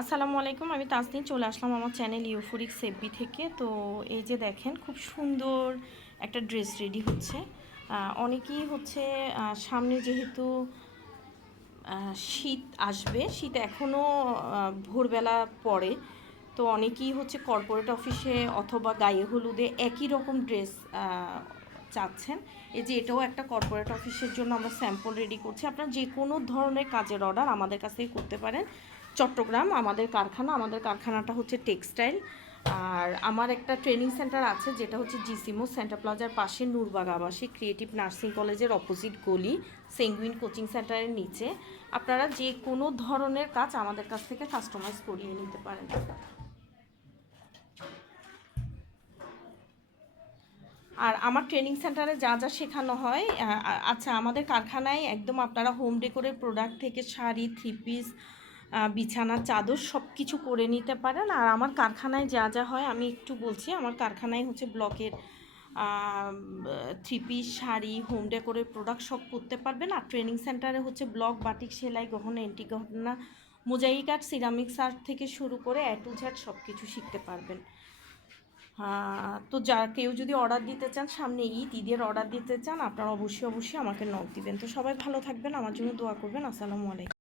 আসসালামু আলাইকুম, আমি তাসনিম চলে আসলাম আমার চ্যানেল ইউফোরিক সেববি থেকে। তো এই যে দেখেন, খুব সুন্দর একটা ড্রেস রেডি হচ্ছে। অনেকেই হচ্ছে সামনে যেহেতু শীত আসবে, শীত এখনও ভোরবেলা পড়ে। তো অনেকেই হচ্ছে কর্পোরেট অফিসে অথবা গায়ে হলুদে একই রকম ড্রেস চাচ্ছেন। এই যে এটাও একটা কর্পোরেট অফিসের জন্য আমরা স্যাম্পল রেডি করছি। আপনার যে কোনো ধরনের কাজের অর্ডার আমাদের কাছ থেকে করতে পারেন। চট্টগ্রাম, আমাদের কারখানা। আমাদের কারখানাটা হচ্ছে টেক্সটাইল। আর আমার একটা ট্রেনিং সেন্টার আছে, যেটা হচ্ছে জিসিমো সেন্টার প্লাজার পাশে নূরবাগ আবাসিক ক্রিয়েটিভ নার্সিং কলেজের অপোজিট গলি সেঙ্গুইন কোচিং সেন্টারের নিচে। আপনারা যে কোনো ধরনের কাজ আমাদের কাছ থেকে কাস্টমাইজ করিয়ে নিতে পারেন। আর আমার ট্রেনিং সেন্টারে যা যা শেখানো হয় আচ্ছা আমাদের কারখানায় একদম আপনারা হোম ডেকোরের প্রোডাক্ট থেকে শাড়ি থ্রি পিস বিছানা চাদর সব কিছু করে নিতে পারেন। আর আমার কারখানায় যা যা হয়, আমি একটু বলছি, আমার কারখানায় হচ্ছে ব্লকের থ্রি পিস শাড়ি, হোম ডেকোরের প্রোডাক্ট সব করতে পারবেন। আর ট্রেনিং সেন্টারে হচ্ছে ব্লক, বাটিক, সেলাই, গহনা, এন্টি গহনা, মোজাইক আর্ট সিরামিক্স আর্ট থেকে শুরু করে অ্যাট টু ঝ্যাট সব কিছু শিখতে পারবেন। তো যা, কেউ যদি অর্ডার দিতে চান, সামনে ঈদ, ঈদের অর্ডার দিতে চান, আপনারা অবশ্যই অবশ্যই আমাকে নক দিবেন। তো সবাই ভালো থাকবেন, আমার জন্য দোয়া করবেন। আসসালামু আলাইকুম।